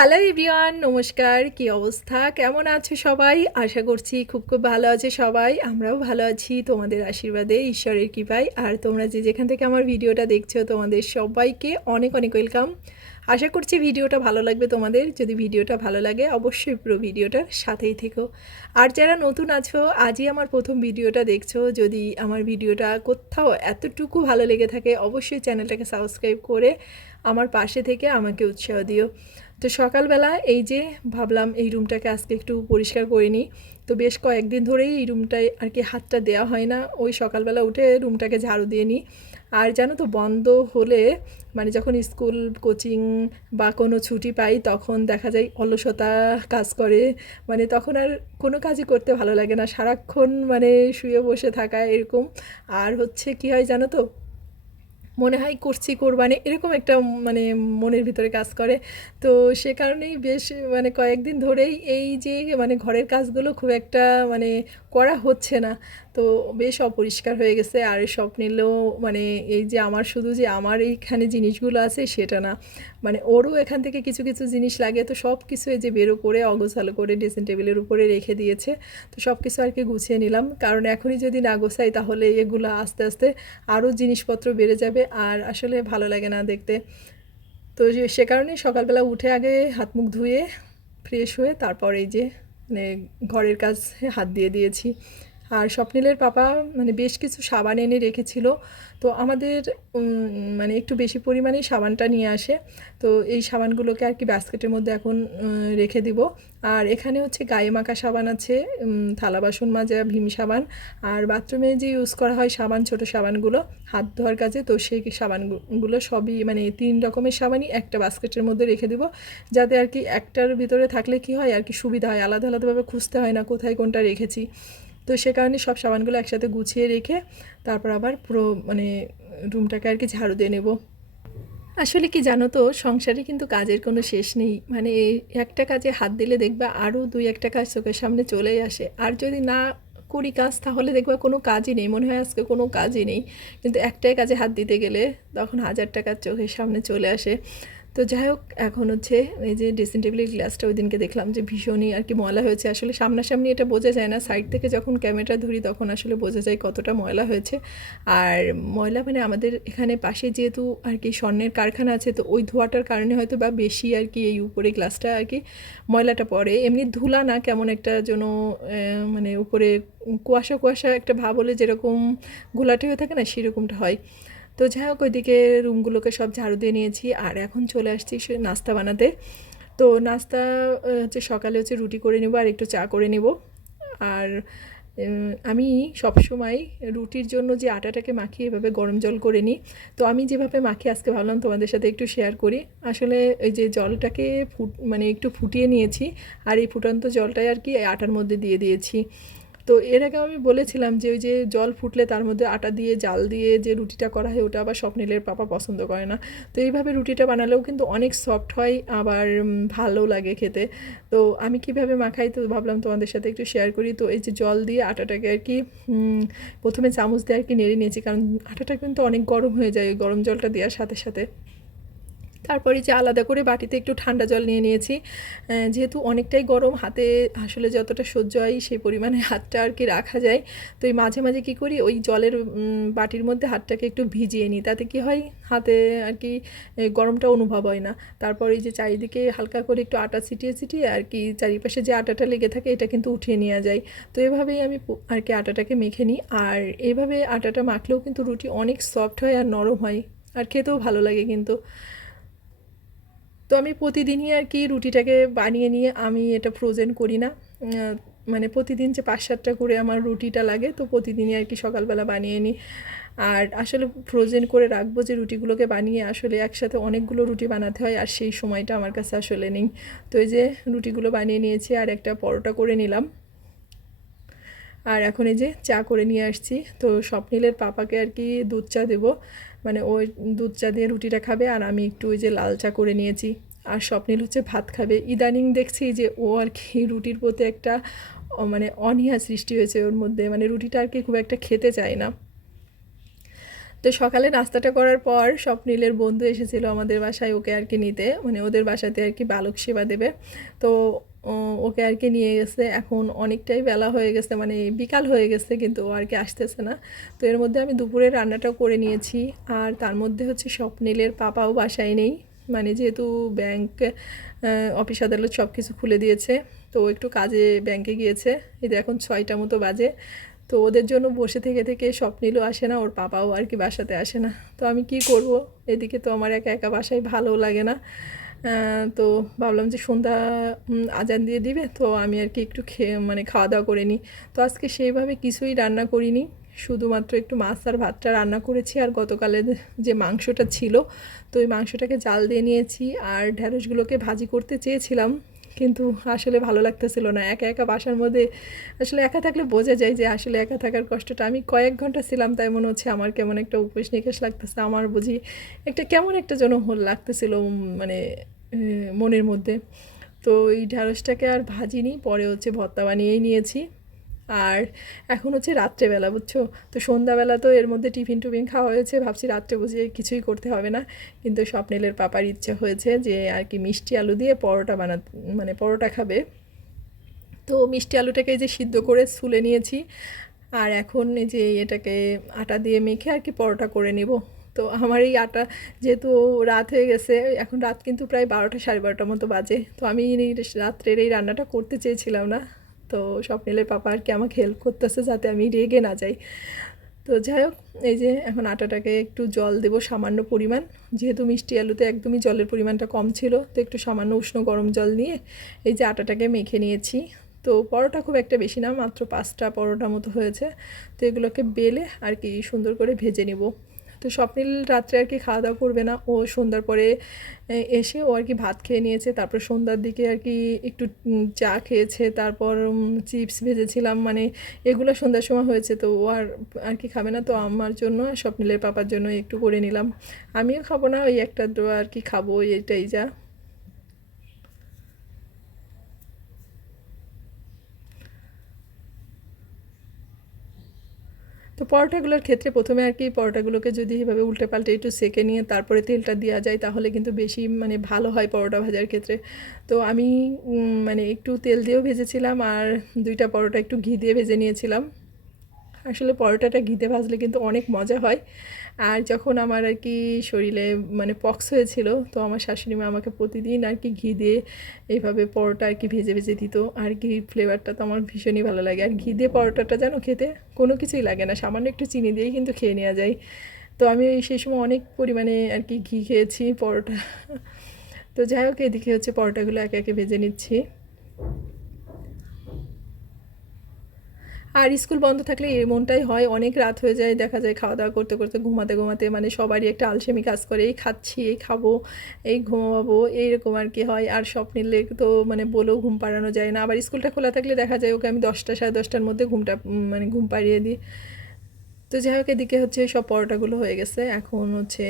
Hello everyone, নমস্কার, কি অবস্থা? কেমন আছো সবাই? আশা করছি খুব খুব ভালো আছে সবাই। আমরাও ভালো আছি তোমাদের আশীর্বাদে, ঈশ্বরের কৃপায়। আর তোমরা যে যেখান থেকে আমার ভিডিওটা দেখছ, তোমাদের সবাইকে অনেক অনেক ওয়েলকাম। আশা করছি ভিডিওটা ভালো লাগবে তোমাদের। যদি ভিডিওটা ভালো লাগে, অবশ্যই পুরো ভিডিওটার সাথেই থেকো। আর যারা নতুন আছো, আজই আমার প্রথম ভিডিওটা দেখছ। যদি আমার ভিডিওটা কোথাও এতটুকু ভালো লেগে থাকে, অবশ্যই চ্যানেলটাকে সাবস্ক্রাইব করে আমার পাশে থেকে আমাকে উৎসাহ দিও। তো সকালবেলা এই যে ভাবলাম এই রুমটাকে আজকে একটু পরিষ্কার করে নিই। তো বেশ কয়েকদিন ধরেই এই রুমটায় আর কি হাতটা দেওয়া হয় না। ওই সকালবেলা উঠে রুমটাকে ঝাড়ু দিয়ে নিই। আর জানো তো, বন্ধ হলে মানে যখন স্কুল কোচিং বা কোনো ছুটি পাই, তখন দেখা যায় অলসতা কাজ করে। মানে তখন আর কোনো কাজই করতে ভালো লাগে না। সারাক্ষণ মানে শুয়ে বসে থাকা এরকম। আর হচ্ছে কি হয় জানো তো মনে হয় করছি কোরবানি, এরকম একটা মানে মনের ভিতরে কাজ করে। তো সে কারণেই বেশ মানে কয়েকদিন ধরেই এই যে মানে ঘরের কাজগুলো খুব একটা মানে করা হচ্ছে না। তো বেশ অপরিষ্কার হয়ে গেছে, আর স্বপ্নেলেও মানে এই যে আমার, শুধু যে আমার এইখানে জিনিসগুলো আছে সেটা না। মানে ওরও এখান থেকে কিছু কিছু জিনিস লাগে, তো সব কিছু এই যে বেরো করে, অগোছালো করে, ড্রেসিং টেবিলের উপরে রেখে দিয়েছে। তো সব কিছু আর কি গুছিয়ে নিলাম। কারণ এখনই যদি না গোছাই, তাহলে এগুলো আস্তে আস্তে আরও জিনিসপত্র বেড়ে যাবে। আর আসলে ভালো লাগে না দেখতে। তো সে কারণে সকালবেলা উঠে আগে হাত মুখ ধুয়ে ফ্রেশ হয়ে তারপর এই যে মানে ঘরের কাজ হাত দিয়ে দিয়েছি। আর স্বপ্নিলের পাপা মানে বেশ কিছু সাবান এনে রেখেছিল। তো আমাদের মানে একটু বেশি পরিমাণেই সাবানটা নিয়ে আসে। তো এই সাবানগুলোকে আর কি বাস্কেটের মধ্যে এখন রেখে দিব। আর এখানে হচ্ছে গায়ে মাখা সাবান আছে থালা বাসন মাজা, ভীম সাবান। আর বাথরুমে যে ইউজ করা হয় সাবান, ছোট সাবানগুলো, হাত ধোয়ার কাজে, তো সেই সাবানগুলো সবই মানে তিন রকমের সাবানই একটা বাস্কেটের মধ্যে রেখে দিব। যাতে আর কি একটার ভিতরে থাকলে কি হয়, আর কি সুবিধা হয়, আলাদা আলাদাভাবে খুঁজতে হয় না কোথায় কোনটা রেখেছি। তো সে কারণে সব সাবানগুলো একসাথে গুছিয়ে রেখে তারপর আবার পুরো মানে রুমটাকে আর কি ঝাড়ু দিয়ে নেব। আসলে কি জানো তো, সংসারে কিন্তু কাজের কোনো শেষ নেই। মানে একটা কাজে হাত দিলে দেখবা আরও দুই একটা কাজ চোখের সামনে চলেই আসে। আর যদি না করি কাজ, তাহলে দেখবা কোনো কাজই নেই। মনে হয় আজকে কোনো কাজই নেই। কিন্তু একটাই কাজে হাত দিতে গেলে তখন হাজার টাকার চোখের সামনে চলে আসে। তো যাই হোক, এখন হচ্ছে এই যে ড্রেসিং টেবিলের গ্লাসটা ওই দিনকে দেখলাম যে ভীষণই আর কি ময়লা হয়েছে। আসলে সামনাসামনি এটা বোঝা যায় না। সাইড থেকে যখন ক্যামেরাটা ধরি তখন আসলে বোঝা যায় কতটা ময়লা হয়েছে। আর ময়লা মানে আমাদের এখানে পাশে যেহেতু আর কি স্বর্ণের কারখানা আছে, তো ওই ধোয়াটার কারণে হয়তো বা বেশি আর কি এই উপরে গ্লাসটা আর কি ময়লাটা পড়ে। এমনি ধুলা না, কেমন একটা যেন মানে উপরে কুয়াশা কুয়াশা একটা ভাব হলে যেরকম ঘোলাটে হয়ে থাকে না, সেরকমটা হয়। তো যাই হোক, ওইদিকে রুমগুলোকে সব ঝাড়ু দিয়ে নিয়েছি আর এখন চলে আসছি নাস্তা বানাতে। তো নাস্তা হচ্ছে সকালে হচ্ছে রুটি করে নেব আর একটু চা করে নেব। আর আমি সবসময় রুটির জন্য যে আটাটাকে মাখিয়ে এভাবে গরম জল করে নিই। তো আমি যেভাবে মাখি, আজকে ভাবলাম তোমাদের সাথে একটু শেয়ার করি। আসলে ওই যে জলটাকে ফুট মানে একটু ফুটিয়ে নিয়েছি আর এই ফুটান্ত জলটাই আর কি আটার মধ্যে দিয়ে দিয়েছি। তো এর আগে আমি বলেছিলাম যে ওই যে জল ফুটলে তার মধ্যে আটা দিয়ে, জাল দিয়ে যে রুটিটা করা হয় ওটা আবার স্বপ্নিলের পাপা পছন্দ করে না। তো এইভাবে রুটিটা বানালেও কিন্তু অনেক সফট হয়, আবার ভালো লাগে খেতে। তো আমি কীভাবে মাখাই তো ভাবলাম তোমাদের সাথে একটু শেয়ার করি। তো এই যে জল দিয়ে আটাটাকে আর কি প্রথমে চামচ দিয়ে আর কি নেড়ে নিয়েছি, কারণ আটাটা কিন্তু অনেক গরম হয়ে যায়, ওই গরম জলটা দেওয়ার সাথে সাথে। তারপরে যে আলাদা করে বাটিতে একটু ঠান্ডা জল নিয়ে নিয়েছি। যেহেতু অনেকটাই গরম, হাতে আসলে যতটা সহ্য হয় সেই পরিমাণে হাতটা আর কি রাখা যায়। তো এই মাঝে মাঝে কী করি, ওই জলের বাটির মধ্যে হাতটাকে একটু ভিজিয়ে নিই। তাতে কি হয়, হাতে আর কি গরমটা অনুভব হয় না। তারপর এই যে চারিদিকে হালকা করে একটু আটা ছিটিয়ে ছিটিয়ে আর কি চারিপাশে যে আটাটা লেগে থাকে, এটা কিন্তু উঠিয়ে নেওয়া যায়। তো এভাবেই আমি আর কি আটাটাকে মেখে নিই। আর এভাবে আটাটা মাখলেও কিন্তু রুটি অনেক সফট হয় আর নরম হয়। আর খেতেও ভালো লাগে কিন্তু। তো আমি প্রতিদিনই আর কি রুটিটাকে বানিয়ে নিয়ে আমি এটা ফ্রোজেন করি না। মানে প্রতিদিন যে পাঁচ সাতটা করে আমার রুটিটা লাগে, তো প্রতিদিনই আর কি সকালবেলা বানিয়ে নিই। আর আসলে ফ্রোজেন করে রাখব যে রুটিগুলোকে বানিয়ে আসলে একসাথে অনেকগুলো রুটি বানাতে হয়, আর সেই সময়টা আমার কাছে আসলে নেই। তো এই যে রুটিগুলো বানিয়ে নিয়েছি আর একটা পরোটা করে নিলাম। আর এখন এই যে চা করে নিয়ে আসছি, তো স্বপ্নিলের পাপাকে আর কি দুধ চা দেবো। মানে ওই দুধ চা দিয়ে রুটিটা খাবে আর আমি একটু ওই যে লাল চা করে নিয়েছি। আর স্বপ্নিল হচ্ছে ভাত খাবে। ইদানিং দেখছি যে ও আর কি রুটির প্রতি একটা মানে অনীহা সৃষ্টি হয়েছে ওর মধ্যে। মানে রুটিটা আর কি খুব একটা খেতে চায় না। তো সকালে নাস্তাটা করার পর স্বপ্নীলের বন্ধু এসেছিল আমাদের বাসায় ওকে আর কি নিতে। মানে ওদের বাসাতে আর কি বালক সেবা দেবে। তো ওকে আর কি নিয়ে গেছে। এখন অনেকটাই বেলা হয়ে গেছে মানে বিকাল হয়ে গেছে, কিন্তু ও আর কি আসতেছে না। তো এর মধ্যে আমি দুপুরে রান্নাটাও করে নিয়েছি। আর তার মধ্যে হচ্ছে স্বপ্নীলের পাপাও বাসায় নেই। মানে যেহেতু ব্যাংক অফিস, আদালত সব কিছু খুলে দিয়েছে, তো ও একটু কাজে ব্যাংকে গিয়েছে। যে এখন ছয়টা মতো বাজে। তো ওদের জন্য বসে থেকে থেকে স্বপ্নিলও আসে না, ওর পাপাও আর কি বাসাতে আসে না। তো আমি কি করব? এদিকে তো আমার একা একা বাসায় ভালো লাগে না। তো ভাবলাম যে সন্ধ্যা আজান দিয়ে দিবে, তো আমি আর কি একটু খেয়ে মানে খাওয়া দাওয়া করে নিই। তো আজকে সেইভাবে কিছুই রান্না করিনি, শুধুমাত্র একটু মাছ আর ভাতটা রান্না করেছি, আর গতকালের যে মাংসটা ছিল, তো ওই মাংসটাকে জাল দিয়ে নিয়েছি, আর ঢ্যাঁড়সগুলোকে ভাজি করতে চেয়েছিলাম। কিন্তু আসলে ভালো লাগতেছিল না। একা একা বাসার মধ্যে আসলে একা থাকলে বোঝা যায় যে আসলে একা থাকার কষ্টটা। আমি কয়েক ঘণ্টা ছিলাম, তাই মনে হচ্ছে আমার কেমন একটা উপেশ নিকেশ লাগতেছে। আমার বুঝি একটা কেমন একটা যেন হোল লাগতেছিল মানে মনের মধ্যে। তো এই ঢ্যাঁড়সটাকে আর ভাজিনি, পরে হচ্ছে ভর্তা বানিয়েই নিয়েছি। আর এখন হচ্ছে রাত্রেবেলা, বুঝছ? তো সন্ধ্যাবেলা তো এর মধ্যে টিফিন টুফিন খাওয়া হয়েছে, ভাবছি রাত্রে বসে কিছুই করতে হবে না। কিন্তু স্বপ্নিলের পাপার ইচ্ছে হয়েছে যে আর কি মিষ্টি আলু দিয়ে পরোটা বানা মানে পরোটা খাবে। তো মিষ্টি আলুটাকে যে সিদ্ধ করে ছুলে নিয়েছি, আর এখন যে এটাকে আটা দিয়ে মেখে আর কি পরোটা করে নেব। তো আমার এই আটা যেহেতু রাত হয়ে গেছে, এখন রাত কিন্তু প্রায় বারোটা সাড়ে বারোটার মতো বাজে। তো আমি রাত্রের এই রান্নাটা করতে চেয়েছিলাম না। তো স্বপ্নিলের পাপা আর কি আমাকে হেল্প করতেছে যাতে আমি রেগে না যাই। তো যাই হোক, এই যে এখন আটাটাকে একটু জল দেবো সামান্য পরিমাণ। যেহেতু মিষ্টি আলুতে একদমই জলের পরিমাণটা কম ছিল, তো একটু সামান্য উষ্ণ গরম জল নিয়ে এই যে আটাটাকে মেখে নিয়েছি। তো পরোটা খুব একটা বেশি না, মাত্র পাঁচটা পরোটা মতো হয়েছে। তো এগুলোকে বেলে আর কি সুন্দর করে ভেজে নিব। তো স্বপ্নিল রাত্রে আর কি খাওয়া দাওয়া করবে না। ও সন্ধ্যার পরে এসে ও আর কি ভাত খেয়ে নিয়েছে। তারপর সন্ধ্যার দিকে আর কি একটু চা খেয়েছে। তারপর চিপস ভেজেছিলাম। মানে এগুলো সন্ধ্যার সময় হয়েছে। তো ও আর আর কি খাবে না। তো আমার জন্য আর স্বপ্নিলের পাপার জন্য একটু করে নিলাম। আমিও খাব না। ওই একটা আর কি খাব। এটাই যা। তো পরোটাগুলোর ক্ষেত্রে প্রথমে আর কি পরোটাগুলোকে যদি এভাবে উল্টে পাল্টে একটু সেকে নিয়ে তারপরে তেলটা দেওয়া যায়, তাহলে কিন্তু বেশি মানে ভালো হয় পরোটা ভাজার ক্ষেত্রে। তো আমি মানে একটু তেল দিয়েও ভেজেছিলাম আর দুইটা পরোটা একটু ঘি দিয়ে ভেজে নিয়েছিলাম। আসলে পরোটাটা ঘিতে ভাজলে কিন্তু অনেক মজা হয়। আর যখন আমার আর কি শরীরে মানে পক্স হয়েছিল, তো আমার শাশুড়ি মা আমাকে প্রতিদিন আর কি ঘি দিয়ে এইভাবে পরোটা আর কি ভেজে ভেজে দিত। আর ঘি ফ্লেভারটা তো আমার ভীষণই ভালো লাগে। আর ঘি দিয়ে পরোটাটা যেন খেতে? কোনো কিছুই লাগে না। সামান্য একটু চিনি দিয়েই কিন্তু খেয়ে নেওয়া যায়। তো আমি সেই সময় অনেক পরিমাণে আর কি ঘি খেয়েছি পরোটা। তো যাই হোক, এদিকে হচ্ছে পরোটাগুলো একে একে ভেজে নিচ্ছি। আর স্কুল বন্ধ থাকলে এমনটাই হয়, অনেক রাত হয়ে যায়, দেখা যায় খাওয়া দাওয়া করতে করতে, ঘুমাতে ঘুমাতে মানে সবারই একটা আলসেমি কাজ করে, এই খাচ্ছি, এই খাব, এই ঘুমাবো, এইরকম আর কি হয়। আর স্বপ্নিলে তো মানে বলেও ঘুম পাড়ানো যায় না। আবার স্কুলটা খোলা থাকলে দেখা যায় ওকে আমি দশটা, সাড়ে দশটার মধ্যে ঘুমটা মানে ঘুম পাড়িয়ে দিই। তো যাই হোক, এদিকে হচ্ছে সব পরোটাগুলো হয়ে গেছে। এখন হচ্ছে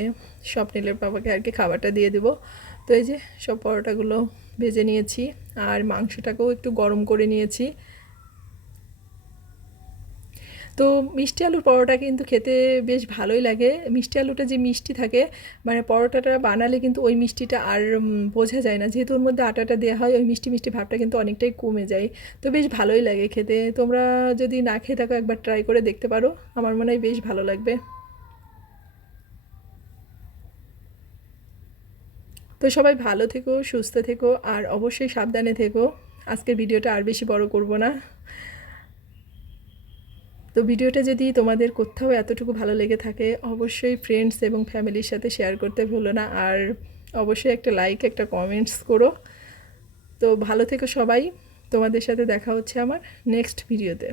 স্বপ্নিলের বাবাকে আর কি খাবারটা দিয়ে দেবো। তো এই যে সব পরোটাগুলো ভেজে নিয়েছি। আর মাংসটাকেও একটু গরম করে নিয়েছি। তো মিষ্টি আলুর পরোটা কিন্তু খেতে বেশ ভালোই লাগে। মিষ্টি আলুটা যে মিষ্টি থাকে মানে পরোটাটা বানালে কিন্তু ওই মিষ্টিটা আর বোঝা যায় না। যেহেতু ওর মধ্যে আটাটা দেওয়া হয়, ওই মিষ্টি মিষ্টি ভাবটা কিন্তু অনেকটাই কমে যায়। তো বেশ ভালোই লাগে খেতে। তোমরা যদি না খেয়ে থাকো একবার ট্রাই করে দেখতে পারো। আমার মনে হয় বেশ ভালো লাগবে। তো সবাই ভালো থেকো, সুস্থ থেকো, আর অবশ্যই সাবধানে থেকো। আজকের ভিডিওটা আর বেশি বড় করব না। তো ভিডিওটা যদি তোমাদের কোথাও এতটুকু ভালো লেগে থাকে, অবশ্যই ফ্রেন্ডস এবং ফ্যামিলির সাথে শেয়ার করতে ভুলো না। আর অবশ্যই একটা লাইক একটা কমেন্টস করো। তো ভালো থেকো সবাই। তোমাদের সাথে দেখা হচ্ছে আমার নেক্সট ভিডিওতে